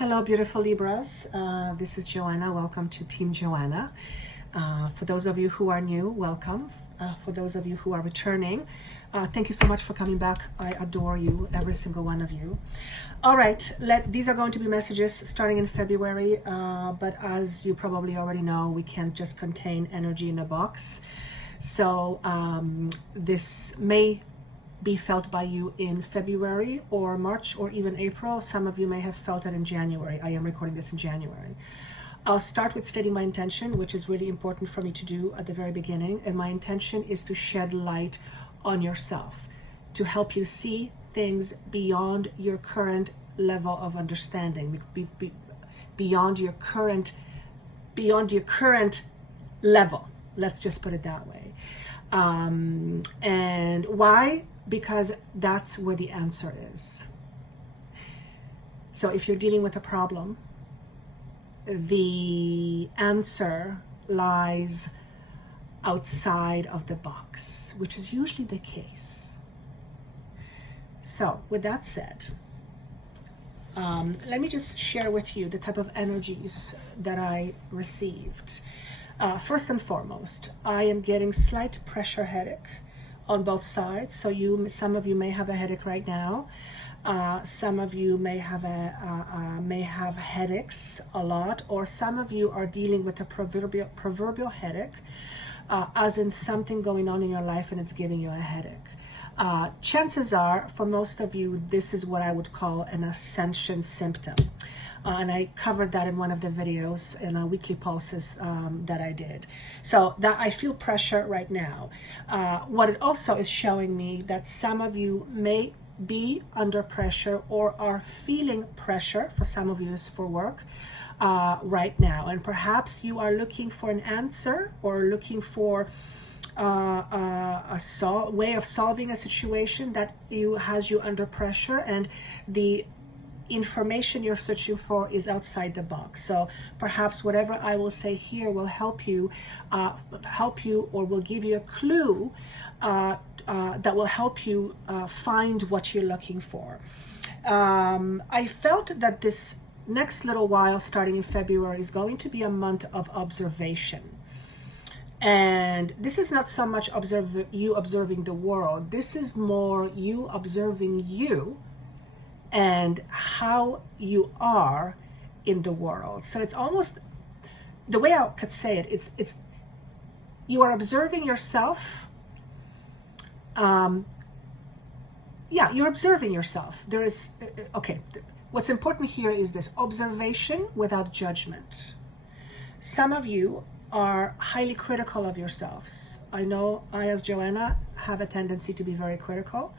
Hello, beautiful Libras. This is Joanna. Welcome to Team Joanna. For those of you who are new, welcome. For those of you who are returning, thank you so much for coming back. I adore you, every single one of you. All right, these are going to be messages starting in February, but as you probably already know, we can't just contain energy in a box. So this may be felt by you in February or March or even April. Some of you may have felt it in January. I am recording this in January. I'll start with stating my intention, which is really important for me to do at the very beginning. And my intention is to shed light on yourself, to help you see things beyond your current level of understanding, beyond your current level. Let's just put it that way. And why? Because that's where the answer is. So if you're dealing with a problem, the answer lies outside of the box, which is usually the case. So with that said, let me just share with you the type of energies that I received. First and foremost, I am getting slight pressure headache on both sides. So some of you may have a headache right now. Some of you may have headaches a lot, or some of you are dealing with a proverbial headache, as in something going on in your life and it's giving you a headache. Chances are, for most of you, this is what I would call an Ascension symptom. And I covered that in one of the videos in a weekly pulses that I did. So that I feel pressure right now. What it also is showing me that some of you may be under pressure or are feeling pressure, for some of you is for work, right now. And perhaps you are looking for an answer or looking for a way of solving a situation that has you under pressure, and the information you're searching for is outside the box. So perhaps whatever I will say here will help you or will give you a clue that will help you find what you're looking for. I felt that this next little while, starting in February, is going to be a month of observation. And this is not so much you observing the world. This is more you observing you and how you are in the world. So it's almost, the way I could say it, it's you are observing yourself. You're observing yourself. There is, okay, what's important here is this: observation without judgment. Some of you are highly critical of yourselves. I know I, as Joanna, have a tendency to be very critical.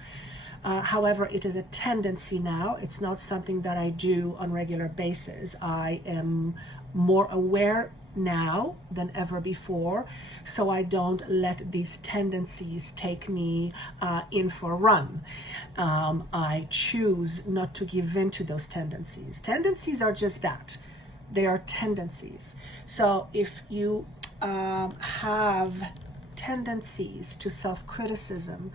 However, it is a tendency now. It's not something that I do on a regular basis. I am more aware now than ever before, so I don't let these tendencies take me in for a run. I choose not to give in to those tendencies. Tendencies are just that. They are tendencies. So if you have tendencies to self-criticism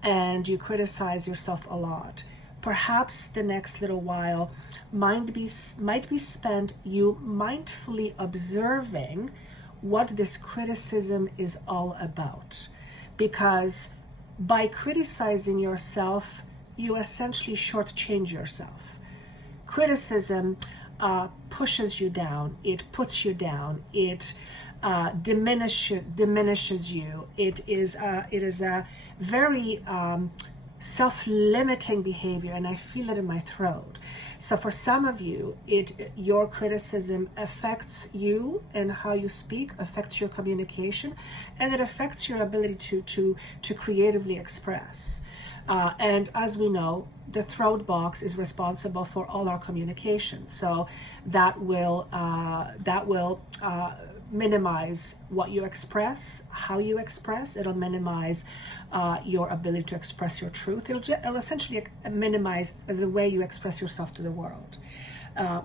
and you criticize yourself a lot, perhaps the next little while might be spent you mindfully observing what this criticism is all about. Because by criticizing yourself, you essentially shortchange yourself. Criticism pushes you down, it puts you down, it diminishes you. It is a very self-limiting behavior, and I feel it in my throat. So for some of you, your criticism affects you and how you speak, affects your communication, and it affects your ability to creatively express. And as we know, the throat box is responsible for all our communication. So that will minimize what you express, how you express. It'll minimize your ability to express your truth. It'll essentially minimize the way you express yourself to the world.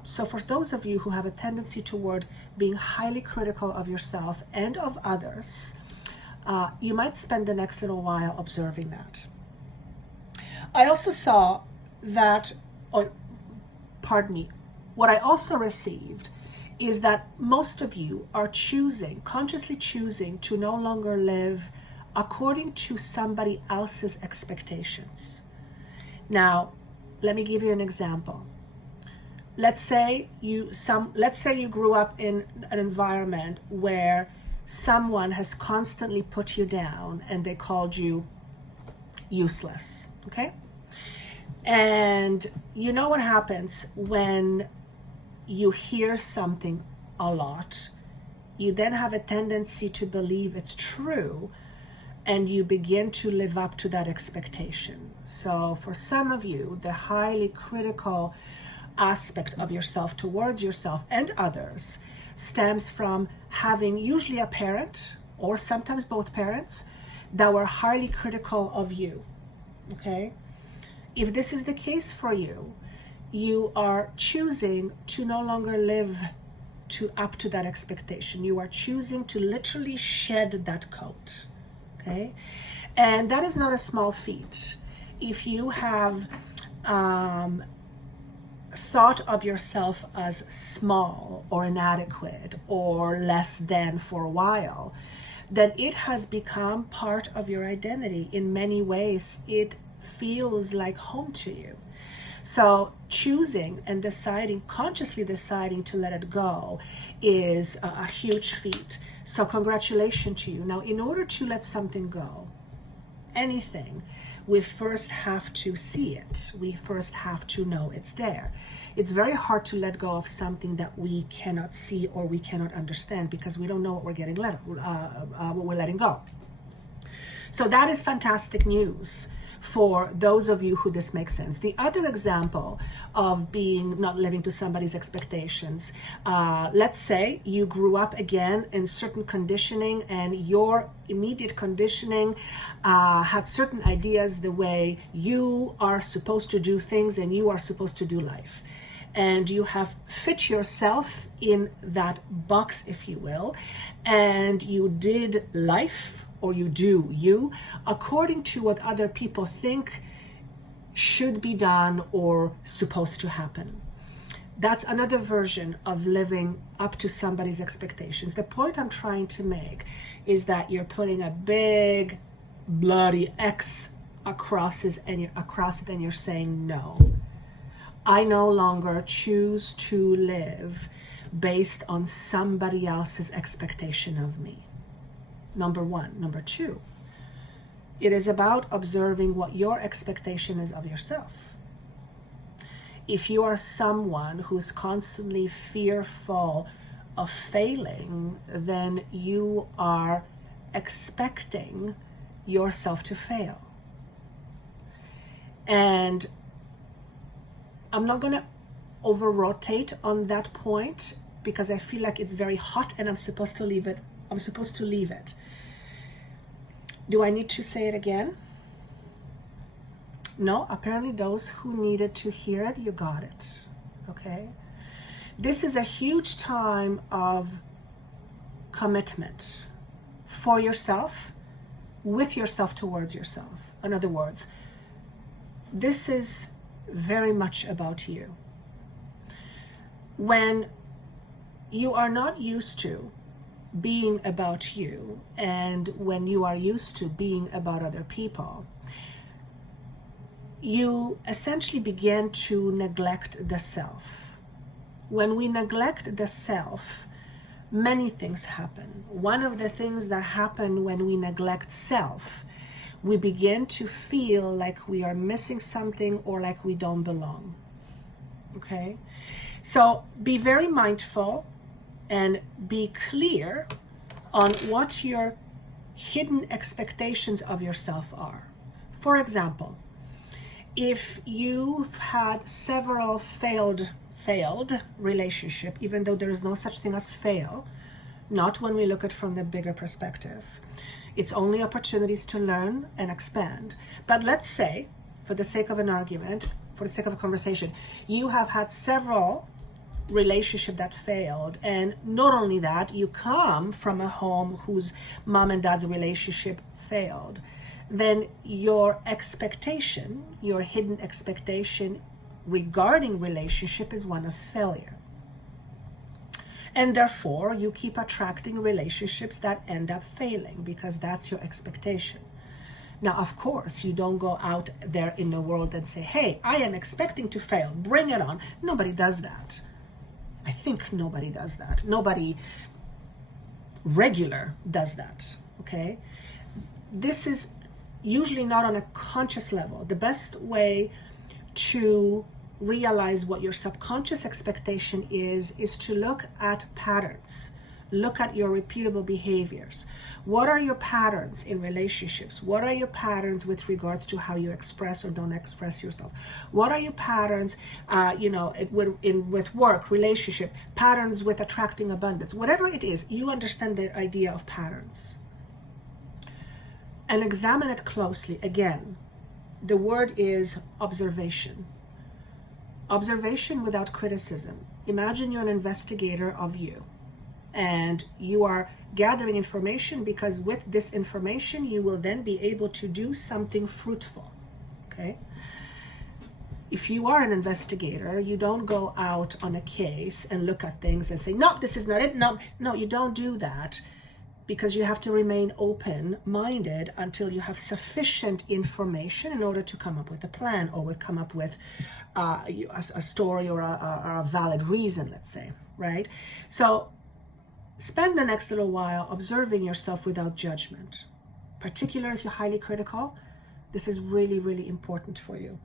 So for those of you who have a tendency toward being highly critical of yourself and of others, you might spend the next little while observing that. I also saw that, or pardon me, what I also received is that most of you are consciously choosing to no longer live according to somebody else's expectations. Now, let me give you an example. Let's say you grew up in an environment where someone has constantly put you down and they called you useless, okay? And you know what happens when you hear something a lot? You then have a tendency to believe it's true, and you begin to live up to that expectation. So for some of you, the highly critical aspect of yourself towards yourself and others stems from having usually a parent, or sometimes both parents, that were highly critical of you, okay? If this is the case for you, you are choosing to no longer live up to that expectation. You are choosing to literally shed that coat, okay? And that is not a small feat. If you have thought of yourself as small or inadequate or less than for a while, then it has become part of your identity. In many ways, it feels like home to you. So choosing and consciously deciding to let it go is a huge feat. So congratulations to you. Now, in order to let something go, anything, we first have to see it. We first have to know it's there. It's very hard to let go of something that we cannot see or we cannot understand, because we don't know what we're letting go. So that is fantastic news for those of you who this makes sense. The other example of not living to somebody's expectations, let's say you grew up again in certain conditioning, and your immediate conditioning had certain ideas the way you are supposed to do things and you are supposed to do life. And you have fit yourself in that box, if you will, and you did life, or you do you, according to what other people think should be done or supposed to happen. That's another version of living up to somebody's expectations. The point I'm trying to make is that you're putting a big bloody X across it, and you're saying, no, I no longer choose to live based on somebody else's expectation of me. Number one. Number two, it is about observing what your expectation is of yourself. If you are someone who's constantly fearful of failing, then you are expecting yourself to fail. And I'm not going to over-rotate on that point, because I feel like it's very hot and I'm supposed to leave it. Do I need to say it again? No, apparently those who needed to hear it, you got it, okay? This is a huge time of commitment for yourself, with yourself, towards yourself. In other words, this is very much about you. When you are not used to being about you, and when you are used to being about other people, you essentially begin to neglect the self. When we neglect the self, many things happen. One of the things that happen when we neglect self, we begin to feel like we are missing something or like we don't belong. Okay? So be very mindful and be clear on what your hidden expectations of yourself are. For example, if you've had several failed relationship, even though there is no such thing as fail, not when we look at it from the bigger perspective. It's only opportunities to learn and expand. But let's say, for the sake of an argument, for the sake of a conversation, you have had several relationship that failed, and not only that, you come from a home whose mom and dad's relationship failed, then your expectation, your hidden expectation, regarding relationship is one of failure. And therefore, you keep attracting relationships that end up failing because that's your expectation. Now, of course, you don't go out there in the world and say, hey, I am expecting to fail. Bring it on. Nobody does that. I think nobody does that. Nobody regular does that, okay? This is usually not on a conscious level. The best way to realize what your subconscious expectation is to look at patterns. Look at your repeatable behaviors. What are your patterns in relationships? What are your patterns with regards to how you express or don't express yourself? What are your patterns, with work, relationship, patterns with attracting abundance? Whatever it is, you understand the idea of patterns. And examine it closely. Again, the word is observation. Observation without criticism. Imagine you're an investigator of you, and you are gathering information because with this information you will then be able to do something fruitful. Okay? If you are an investigator, you don't go out on a case and look at things and say, no, this is not it. No, you don't do that, because you have to remain open-minded until you have sufficient information in order to come up with a plan or come up with a story or a valid reason, let's say, right? So spend the next little while observing yourself without judgment. Particularly if you're highly critical, this is really, really important for you.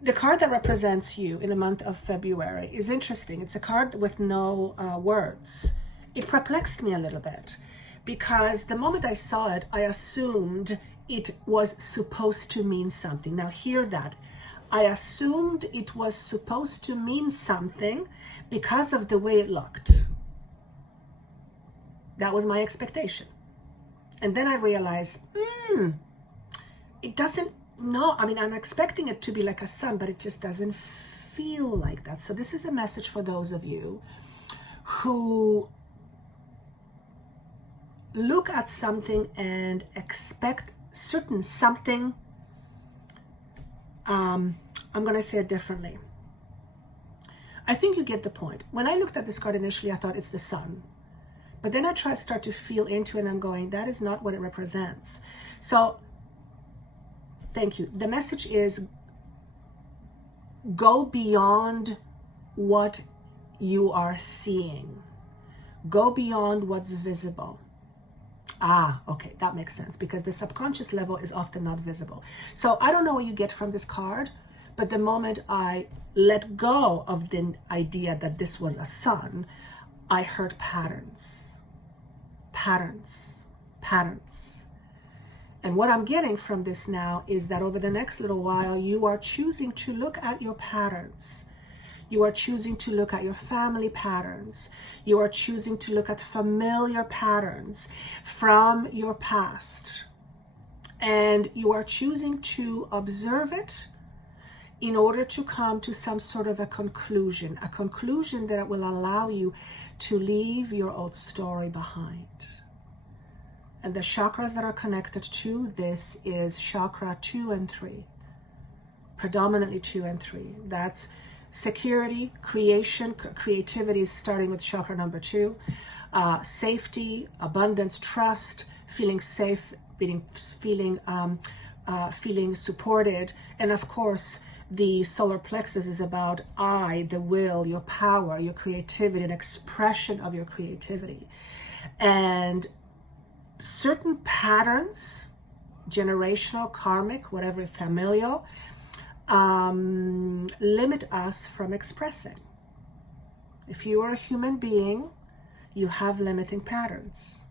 The card that represents you in the month of February is interesting. It's a card with no words. It perplexed me a little bit because the moment I saw it, I assumed it was supposed to mean something. Now hear that. I assumed it was supposed to mean something because of the way it looked. That was my expectation. And then I realized, it doesn't, no, I mean, I'm expecting it to be like a sun, but it just doesn't feel like that. So this is a message for those of you who look at something and expect certain something. I'm going to say it differently. I think you get the point. When I looked at this card initially, I thought it's the sun. But then I start to feel into it and I'm going, that is not what it represents. So, thank you. The message is go beyond what you are seeing. Go beyond what's visible. Okay, that makes sense because the subconscious level is often not visible. So I don't know what you get from this card, but the moment I let go of the idea that this was a sun, I heard patterns, patterns, patterns. And what I'm getting from this now is that over the next little while, you are choosing to look at your patterns. You are choosing to look at your family patterns. You are choosing to look at familiar patterns from your past. And you are choosing to observe it in order to come to some sort of a conclusion that will allow you to leave your old story behind. And the chakras that are connected to this is chakra 2 and 3, predominantly 2 and 3. That's security, creation, creativity is starting with chakra number 2, safety, abundance, trust, feeling safe, feeling supported, and of course the solar plexus is about the will, your power, your creativity, an expression of your creativity. And certain patterns, generational, karmic, whatever, familial, limit us from expressing. If you are a human being, you have limiting patterns.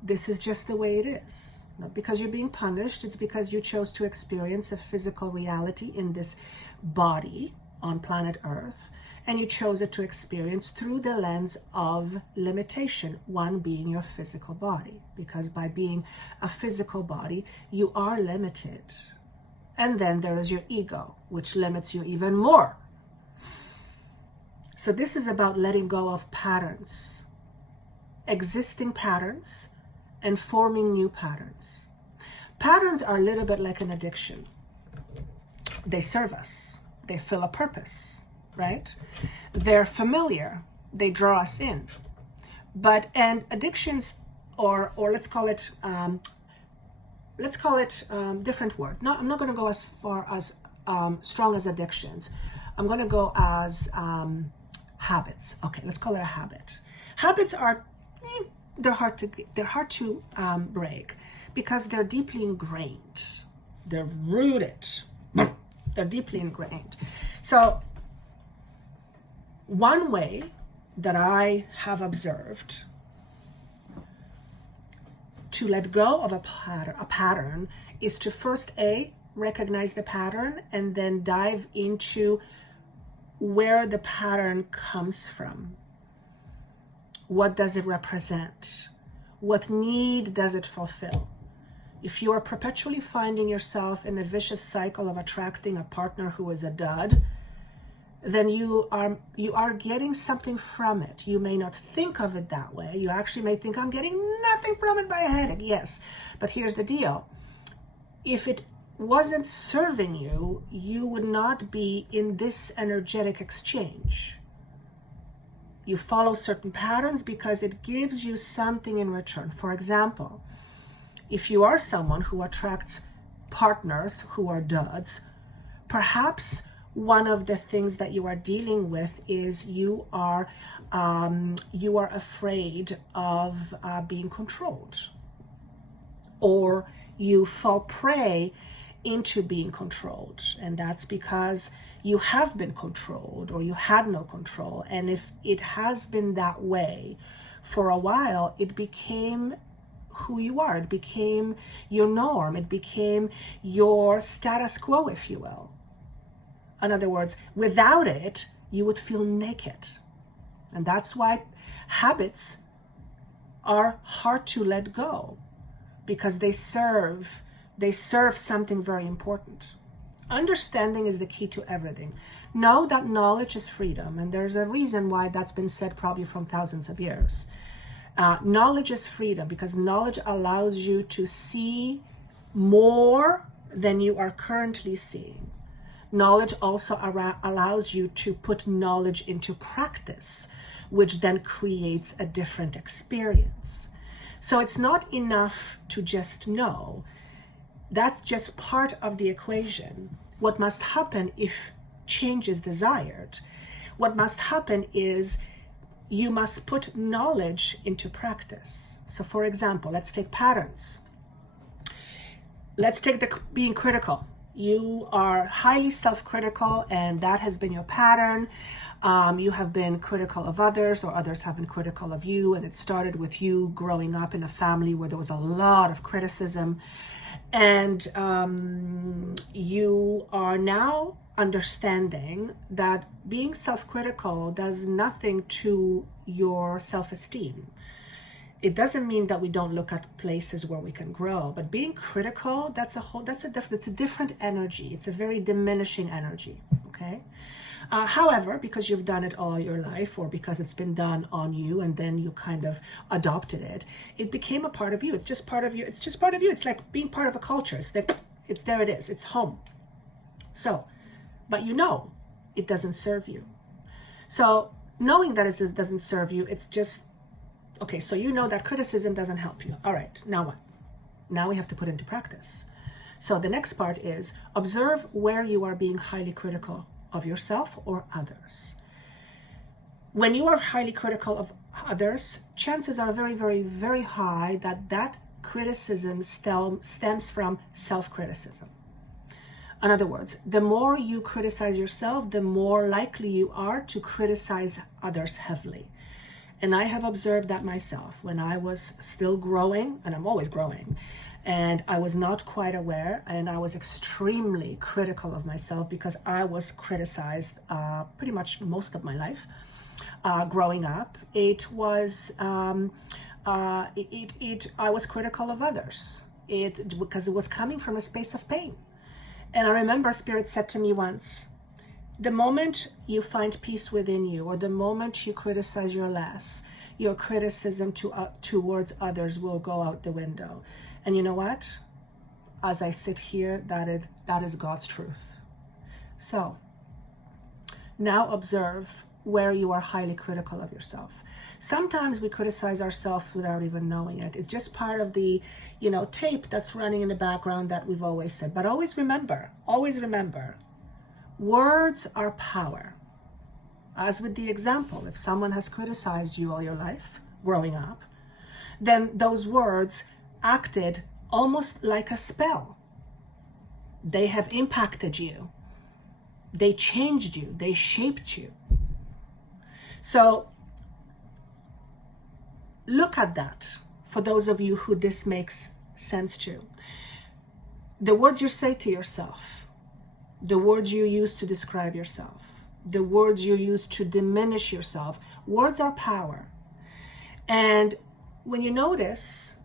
This is just the way it is. Not because you're being punished, it's because you chose to experience a physical reality in this body on planet Earth, and you chose it to experience through the lens of limitation, one being your physical body. Because by being a physical body, you are limited. And then there is your ego, which limits you even more. So this is about letting go of patterns, existing patterns, and forming new patterns. Patterns are a little bit like an addiction. they serve us. They fill a purpose, right? They're familiar. They draw us in. And addictions, or let's call it different word. No, I'm not going to go as far as strong as addictions. I'm going to go as habits. Okay, let's call it a habit. Habits are they're hard to break because they're deeply ingrained. They're rooted. They're deeply ingrained. So one way that I have observed to let go of a pattern is to first recognize the pattern and then dive into where the pattern comes from. What does it represent? What need does it fulfill? If you are perpetually finding yourself in a vicious cycle of attracting a partner who is a dud, then you are getting something from it. You may not think of it that way. You actually may think, I'm getting nothing from it by a headache. Yes, but here's the deal. If it wasn't serving you, you would not be in this energetic exchange. You follow certain patterns because it gives you something in return. For example, if you are someone who attracts partners who are duds, perhaps one of the things that you are dealing with is you are afraid of being controlled, or you fall prey into being controlled, and that's because you have been controlled or you had no control. And if it has been that way for a while, it became who you are. It became your norm. It became your status quo, if you will. In other words, without it, you would feel naked. And that's why habits are hard to let go, because they serve something very important. Understanding is the key to everything. Know that knowledge is freedom, and there's a reason why that's been said probably from thousands of years. Knowledge is freedom because knowledge allows you to see more than you are currently seeing. Knowledge also allows you to put knowledge into practice, which then creates a different experience. So it's not enough to just know. That's just part of the equation. What must happen if change is desired? What must happen is you must put knowledge into practice. So for example, let's take patterns. Let's take the being critical. You are highly self-critical, and that has been your pattern. You have been critical of others, or others have been critical of you, and it started with you growing up in a family where there was a lot of criticism. And you are now understanding that being self-critical does nothing to your self-esteem. It doesn't mean that we don't look at places where we can grow, but being critical, that's a different energy. It's a very diminishing energy, okay? However, because you've done it all your life, or because it's been done on you and then you kind of adopted it, it became a part of you. It's just part of you. It's just part of you. It's like being part of a culture. It's there it is. It's home. So, but you know it doesn't serve you. So knowing that it doesn't serve you, it's just, okay, so you know that criticism doesn't help you. All right, now what? Now we have to put into practice. So the next part is observe where you are being highly critical of yourself or others. When you are highly critical of others, chances are very, very, very high that criticism stems from self-criticism. In other words, the more you criticize yourself, the more likely you are to criticize others heavily. And I have observed that myself when I was still growing, and I'm always growing, and I was not quite aware, and I was extremely critical of myself because I was criticized pretty much most of my life. Growing up, I was critical of others because it was coming from a space of pain. And I remember Spirit said to me once, the moment you find peace within you, or the moment you criticize your less, your criticism towards others will go out the window. And you know what? As I sit here, that is God's truth. So now observe where you are highly critical of yourself. Sometimes we criticize ourselves without even knowing it. It's just part of the, tape that's running in the background that we've always said. But always remember, words are power. As with the example, if someone has criticized you all your life growing up, then those words acted almost like a spell. They have impacted you. They changed you. They shaped you. So look at that for those of you who this makes sense to. The words you say to yourself, the words you use to describe yourself, the words you use to diminish yourself, words are power. And when you notice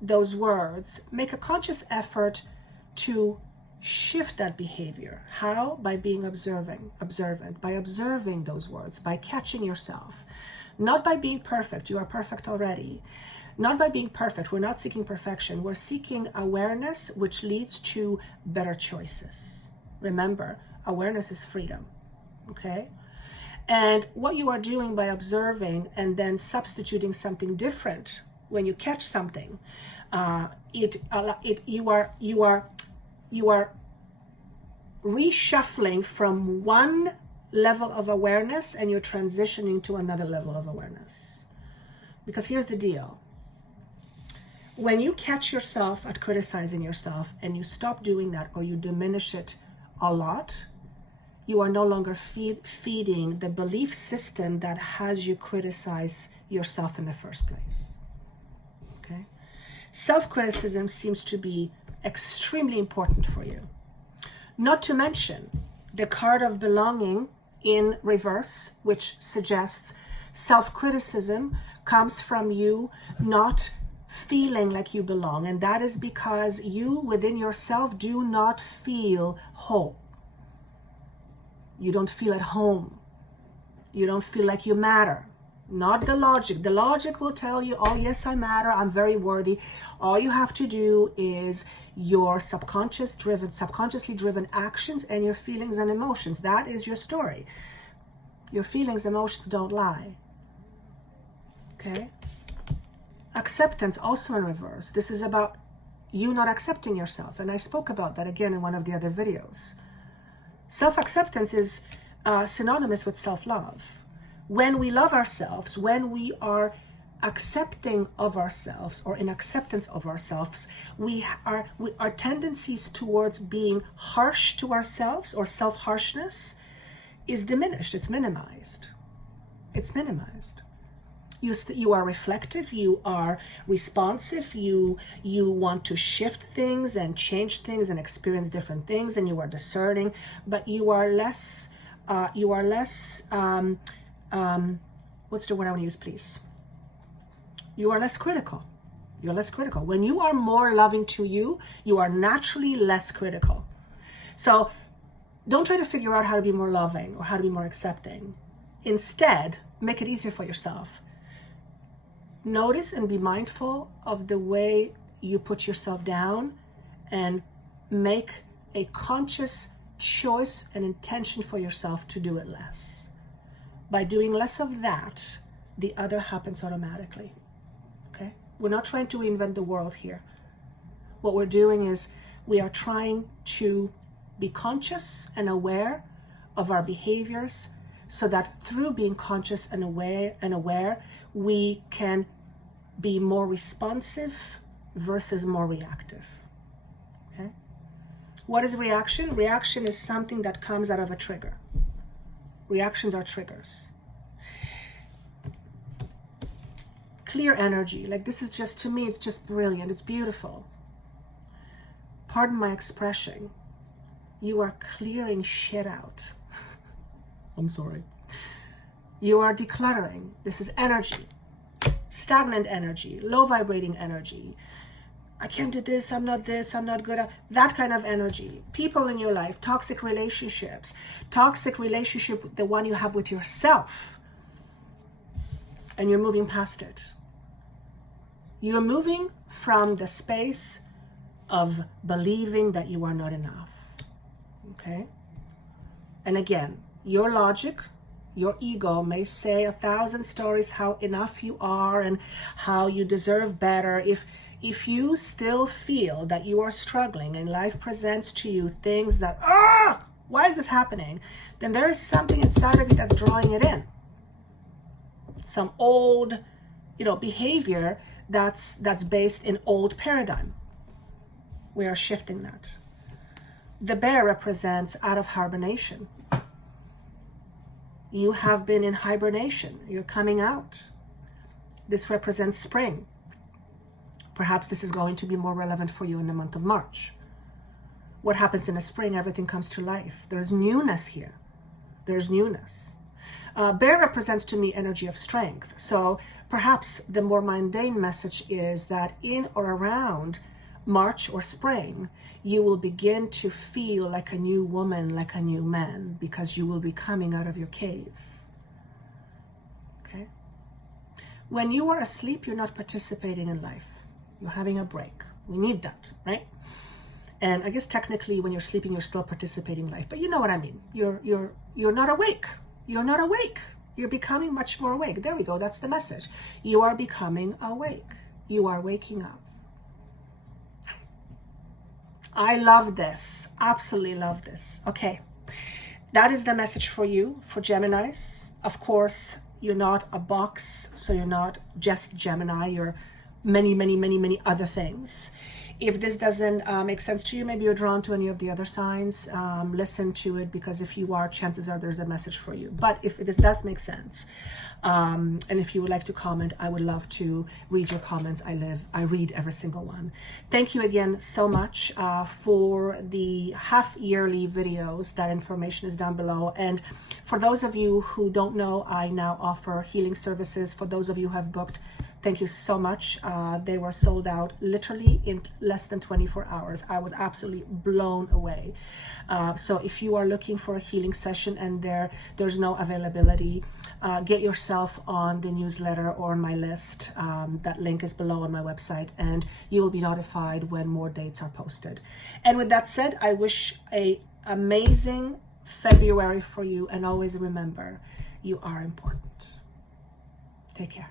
those words, make a conscious effort to shift that behavior. How? By being observant, by observing those words, by catching yourself. Not by being perfect. You are perfect already. Not by being perfect. We're not seeking perfection. We're seeking awareness, which leads to better choices. Remember, awareness is freedom. Okay? And what you are doing by observing and then substituting something different when you catch something, you are reshuffling from one level of awareness and you're transitioning to another level of awareness. Because here's the deal. When you catch yourself at criticizing yourself and you stop doing that or you diminish it a lot, you are no longer feeding the belief system that has you criticize yourself in the first place. Okay? Self-criticism seems to be extremely important for you. Not to mention the card of belonging in reverse, which suggests self-criticism comes from you not feeling like you belong. And that is because you within yourself do not feel whole. You don't feel at home. You don't feel like you matter. Not the logic. The logic will tell you, oh yes, I matter, I'm very worthy. All you have to do is your subconsciously driven actions and your feelings and emotions. That is your story. Your feelings, emotions don't lie. Okay? Acceptance also in reverse. This is about you not accepting yourself. And I spoke about that again in one of the other videos. Self-acceptance is synonymous with self-love. When we love ourselves, when we are accepting of ourselves or in acceptance of ourselves, our tendencies towards being harsh to ourselves or self-harshness is diminished. It's minimized. It's minimized. You are reflective, you are responsive, you want to shift things and change things and experience different things, and you are discerning, but you are less what's the word I want to use, please? You are less critical. You're less critical. When you are more loving to you, you are naturally less critical. So don't try to figure out how to be more loving or how to be more accepting. Instead, make it easier for yourself. Notice and be mindful of the way you put yourself down and make a conscious choice and intention for yourself to do it less. By doing less of that, the other happens automatically. Okay? We're not trying to reinvent the world here. What we're doing is we are trying to be conscious and aware of our behaviors so that through being conscious and aware, we can be more responsive versus more reactive. Okay? What is reaction? Reaction is something that comes out of a trigger. Reactions are triggers. Clear energy, like this is just, to me, it's just brilliant. It's beautiful. Pardon my expression. You are clearing shit out. I'm sorry. You are decluttering. This is energy. Stagnant energy, low vibrating energy. I can't do this, I'm not good at that kind of energy. People in your life, toxic relationship, the one you have with yourself, and you're moving past it. You're moving from the space of believing that you are not enough. Okay? And again, your logic, your ego may say 1,000 stories how enough you are and how you deserve better. If you still feel that you are struggling and life presents to you things that, why is this happening? Then there is something inside of you that's drawing it in. Some old, behavior that's based in old paradigm. We are shifting that. The bear represents out of hibernation. You have been in hibernation. You're coming out. This represents spring. Perhaps this is going to be more relevant for you in the month of March. What happens in the spring? Everything comes to life. There's newness here. There's newness. Bear represents to me energy of strength. So perhaps the more mundane message is that in or around March or spring, you will begin to feel like a new woman, like a new man, because you will be coming out of your cave. Okay? When you are asleep, you're not participating in life. You're having a break. We need that, right? And I guess technically when you're sleeping, you're still participating in life, but you know what I mean. You're not awake. You're not awake. You're becoming much more awake. There we go. That's the message. You are becoming awake. You are waking up. I love this. Absolutely love this. Okay. That is the message for you, for Geminis. Of course, you're not a box, so you're not just Gemini. You're many, many, many, many other things. If this doesn't make sense to you, maybe you're drawn to any of the other signs, listen to it, because if you are, chances are there's a message for you. But if this does make sense, and if you would like to comment, I would love to read your comments. I read every single one. Thank you again so much for the half-yearly videos. That information is down below. And for those of you who don't know, I now offer healing services. For those of you who have booked, thank you so much. They were sold out literally in less than 24 hours. I was absolutely blown away. So if you are looking for a healing session and there's no availability, get yourself on the newsletter or on my list. That link is below on my website, and you will be notified when more dates are posted. And with that said, I wish an amazing February for you, and always remember, you are important. Take care.